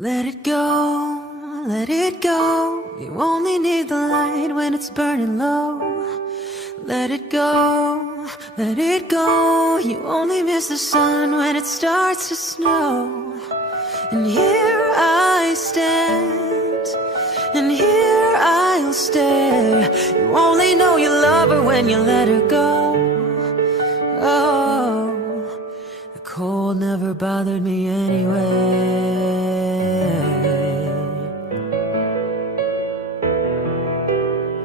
Let it go, let it go. You only need the light when it's burning low. Let it go, let it go. You only miss the sun when it starts to snow. And here I stand, and here I'll stare. You only know you love her when you let her go. Oh, the cold never bothered me anyway.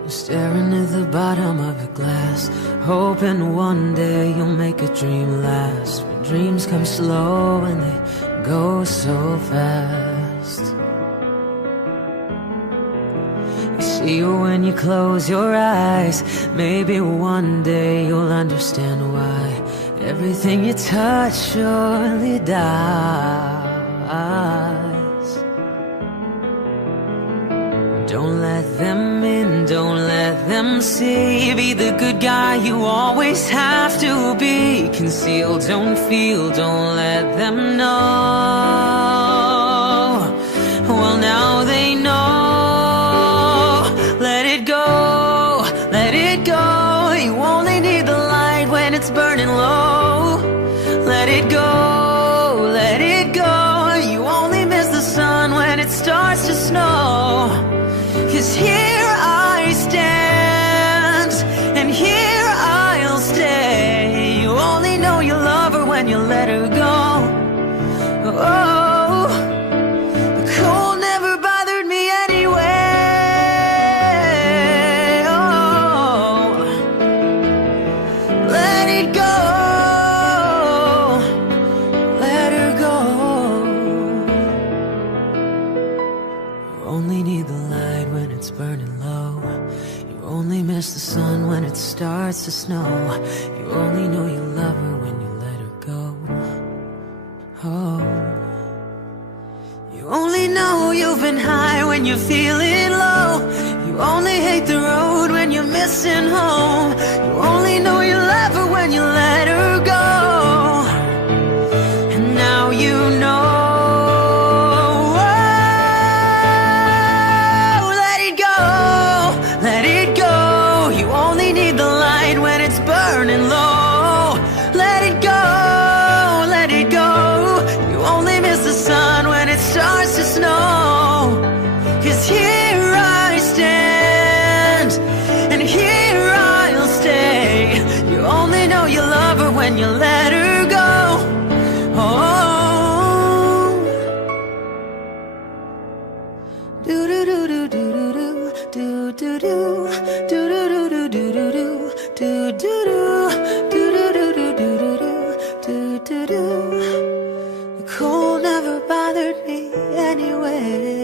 Staring at the bottom of a glass, hoping one day you'll make a dream last. But dreams come slow and they go so fast. You see you when you close your eyes. Maybe one day you'll understand why everything you touch surely dies. Don't let them in, don't let them see. Be the good guy you always have to be. Conceal, don't feel, don't let them know. Well, now they know. Let it go, let it go. You only need the light when it's burning low. Let it go, let it go. You only miss the sun when it starts to snow. 'Cause here I stand, and here I'll stay. You only know you love her when you let her go. Oh, the cold never bothered me anyway. Oh, let it go, let her go. You only need the light when it's burning low. You only miss the sun when it starts to snow. You only know you love her when you let her go. Oh, you only know you've been high when you're feeling low. You only hate the road when you're missing home. You only know you love her when you let her go. And now you know. Let it go, you only need the light when it's burning low. Let it go, let it go. You only miss the sun when it starts to snow. 'Cause here I stand, and here I'll stay. You only know you love her when you let her go. Oh, do do do do do do do do do do do do do do do do do. The cold never bothered me anyway.